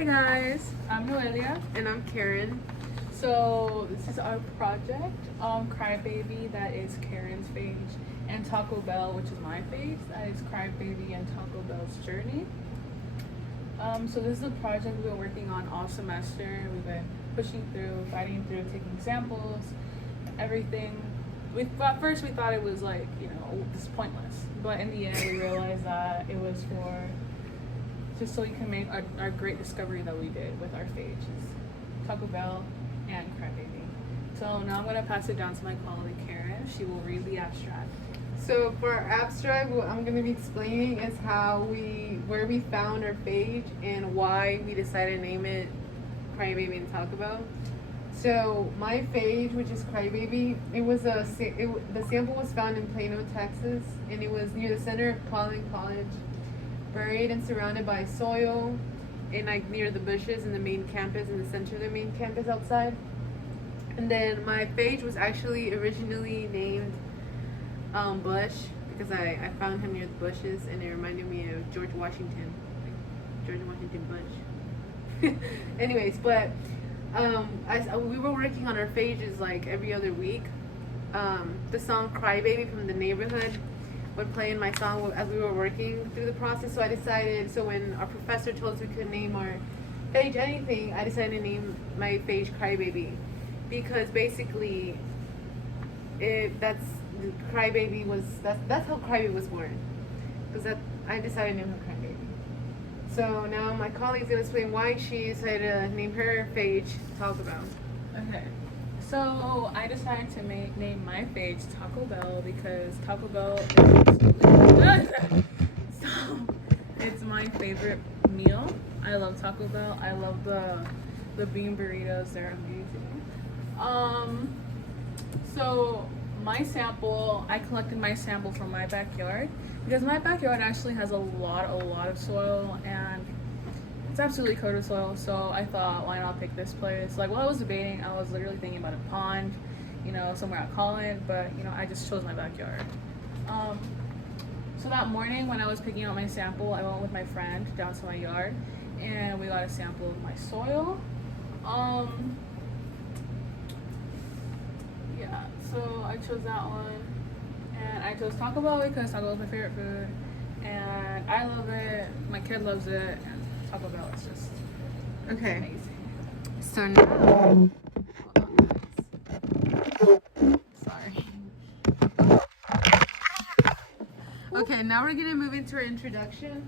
Hey guys, I'm Noelia. And I'm Karen. So this is our project, CryBaby, that is Karen's page, and Taco Bell, which is my page, that is CryBaby and TacoBells Journey. So this is a project we've been working on all semester. We've been pushing through, fighting through, taking samples, everything. At first we thought it was like, this is pointless, but in the end we realized that it was for just so we can make our great discovery that we did with our stages, Taco Bell and CryBaby. So now I'm gonna pass it down to my colleague Karen. She will read the abstract. So for our abstract, what I'm going to be explaining is where we found our page and why we decided to name it CryBaby and TacoBells. So my page, which is CryBaby, the sample was found in Plano, Texas, and it was near the center of Collin College, buried and surrounded by soil, and like near the bushes in the main campus, in the center of the main campus outside. And then my page was actually originally named Bush, because I found him near the bushes and it reminded me of George Washington, like George Washington Bush. Anyways, but we were working on our pages like every other week. The song CryBaby from The Neighborhood would play in my song as we were working through the process. So when our professor told us we could name our page anything, I decided to name my page CryBaby, because basically that's how CryBaby was born. Because I decided to name her CryBaby. So now my colleague's gonna explain why she decided to name her page TacoBells. Okay. So I decided to name my page Taco Bell because Taco Bell is so it's my favorite meal. I love Taco Bell. I love the bean burritos. They're amazing. So I collected my sample from my backyard because my backyard actually has a lot of soil, and it's absolutely coated with soil. So I thought, why not pick this place? Like, while I was debating, I was literally thinking about a pond, somewhere at Collin, but I just chose my backyard. So that morning when I was picking out my sample, I went with my friend down to my yard, and we got a sample of my soil. So I chose that one, and I chose Taco Bell because Taco Bell is my favorite food, and I love it. My kid loves it, and Taco Bell is just amazing. So now, sorry. Okay, now we're gonna move into our introduction.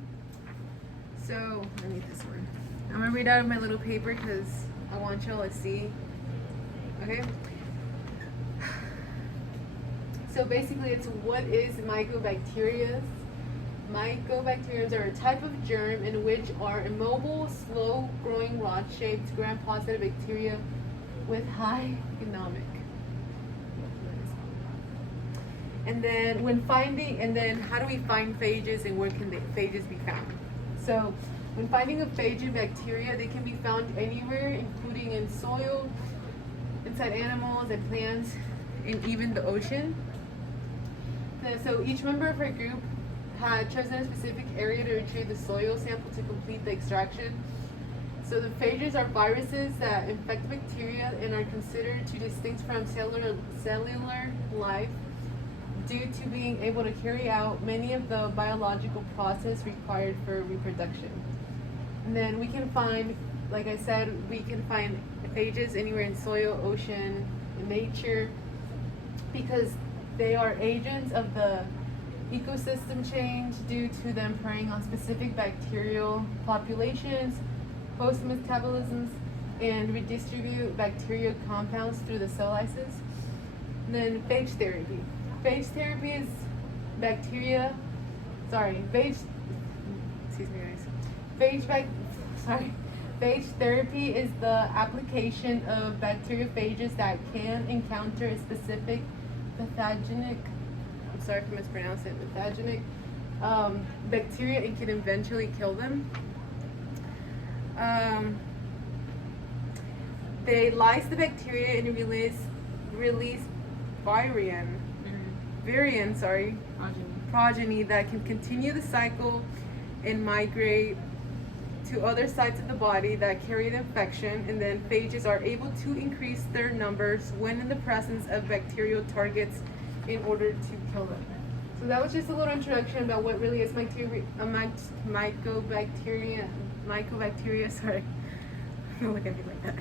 So I need this one. I'm gonna read out of my little paper because I want y'all to see. Okay. So basically, it's what is mycobacteria. Mycobacteria are a type of germ in which are immobile, slow-growing, rod-shaped, gram-positive bacteria with high economic. And then how do we find phages, and where can the phages be found? So when finding a phage in bacteria, they can be found anywhere, including in soil, inside animals and plants, and even the ocean. So each member of our group had chosen a specific area to retrieve the soil sample to complete the extraction. So the phages are viruses that infect bacteria and are considered to distinct from cellular life due to being able to carry out many of the biological processes required for reproduction. And then we can find, like I said, phages anywhere in soil, ocean, in nature, because they are agents of the ecosystem change due to them preying on specific bacterial populations, post-metabolisms, and redistribute bacterial compounds through the cell lysis. And then phage therapy. Phage therapy is Phage therapy is the application of bacteriophages that can encounter a specific pathogenic bacteria and can eventually kill them. They lyse the bacteria and release progeny that can continue the cycle and migrate to other sites of the body that carry the infection, and then phages are able to increase their numbers when in the presence of bacterial targets in order to kill them. So that was just a little introduction about what really is mycobacteria. Sorry, don't look at me like that.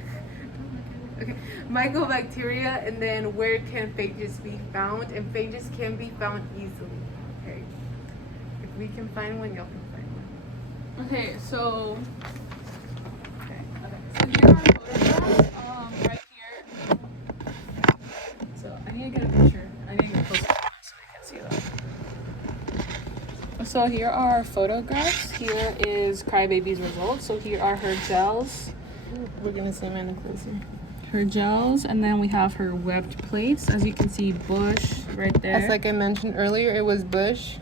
Okay, mycobacteria, and then where can phages be found? And phages can be found easily. Okay, if we can find one, y'all can find one. Okay, so here are photographs. Right here. So I need to get a picture. I need to get closer so you can see that. So here are photographs. Here is CryBaby's results. So here are her gels. We're gonna zoom in closer. Her gels, and then we have her webbed plates. As you can see, Bush right there. As like I mentioned earlier, it was Bush.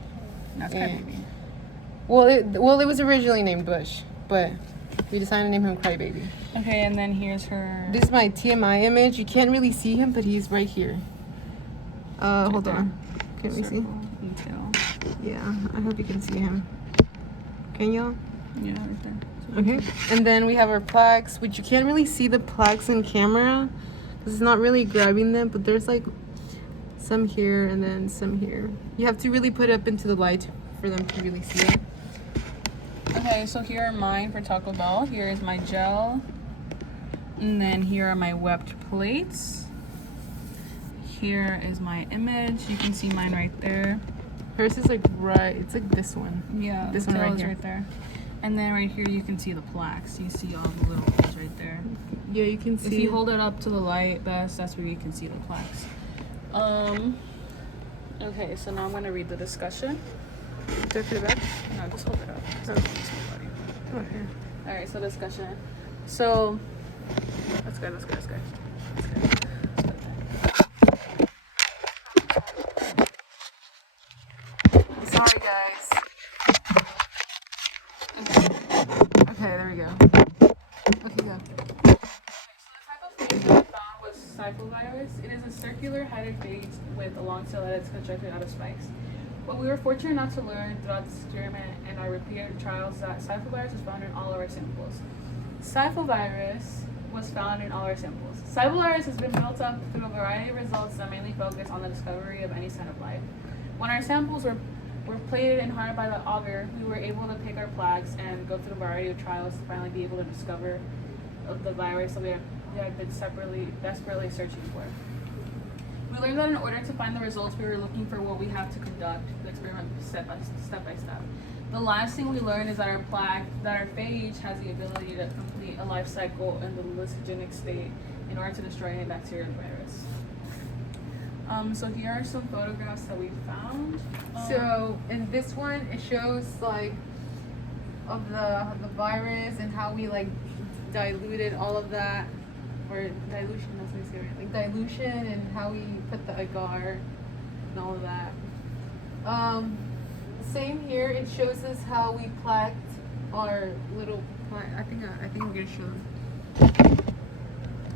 That's CryBaby. Well, it was originally named Bush, but we decided to name him CryBaby. Okay, and then here's her. This is my TMI image. You can't really see him, but he's right here. Hold on. Can we see? Detail. Yeah, I hope you can see him. Can y'all? Yeah, right there. Okay. And then we have our plaques, which you can't really see the plaques in camera because it's not really grabbing them, but there's like some here and then some here. You have to really put it up into the light for them to really see it. Okay, so here are mine for Taco Bell. Here is my gel. And then here are my webbed plates. Here is my image. You can see mine right there. Hers is like right, it's like this one. Yeah, this the one tail right is here. right there. And then right here you can see the plaques. You see all the little ones right there. Yeah, you can see. If you hold it up to the light best, that's where you can see the plaques. Okay, so now I'm gonna read the discussion. Do I put it back? No, just hold it up. Okay. Alright, so discussion. So that's good. Sorry, guys. Okay, there we go. Okay, go. So the type of phage that we found was cyphovirus. It is a circular-headed phage with a long tail that is constructed out of spikes. What we were fortunate enough to learn throughout this experiment and our repeated trials is that cyphovirus was found in all of our samples. Cyphovirus was found in all our samples. Cyphovirus has been built up through a variety of results that mainly focus on the discovery of any sign of life. When our samples were plated and hardened by the auger, we were able to pick our plaques and go through a variety of trials to finally be able to discover the virus that we had been desperately searching for. We learned that in order to find the results we were looking for, what we have to conduct the experiment step by step. The last thing we learned is that our phage has the ability to complete a life cycle in the lysogenic state in order to destroy any bacteria and virus. So here are some photographs that we found. So in this one, it shows like of the virus and how we like diluted all of that, or dilution. That's what I say, right? Like dilution and how we put the agar and all of that. Same here. It shows us how we plaqued our little plant. I think I'm gonna show them.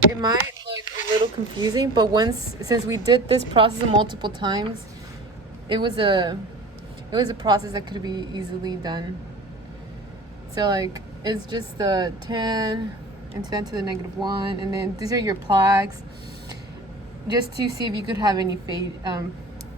It might look a little confusing, but since we did this process multiple times, it was a process that could be easily done. So like it's just the 10 and 10 to the -1, and then these are your plaques, just to see if you could have any fade.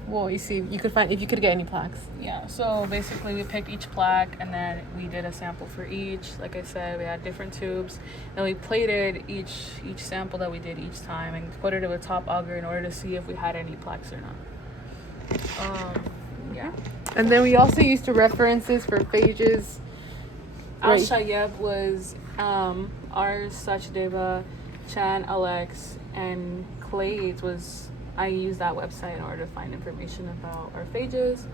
You see if you could find if you could get any plaques. Yeah, so basically we picked each plaque and then we did a sample for each. Like I said, we had different tubes, and we plated each sample that we did each time and put it in a top auger in order to see if we had any plaques or not. Yeah. And then we also used the references for phages. Al Shayeb was R. Sachdeva, Chan Alex, and Clades was. I used that website in order to find information about our phages,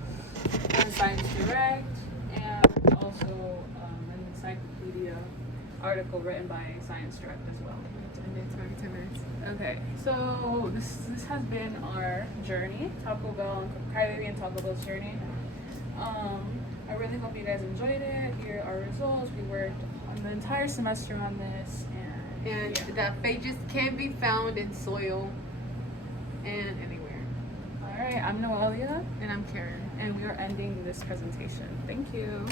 and Science Direct, and also an encyclopedia article written by Science Direct as well. 10 minutes. Okay, so this has been our journey, Taco Bell, CryBaby and TacoBells journey. I really hope you guys enjoyed it. Here are our results. We worked on the entire semester on this, and the phages can be found in soil and anywhere. All right, I'm Noelia. And I'm Karen. And we are ending this presentation. Thank you.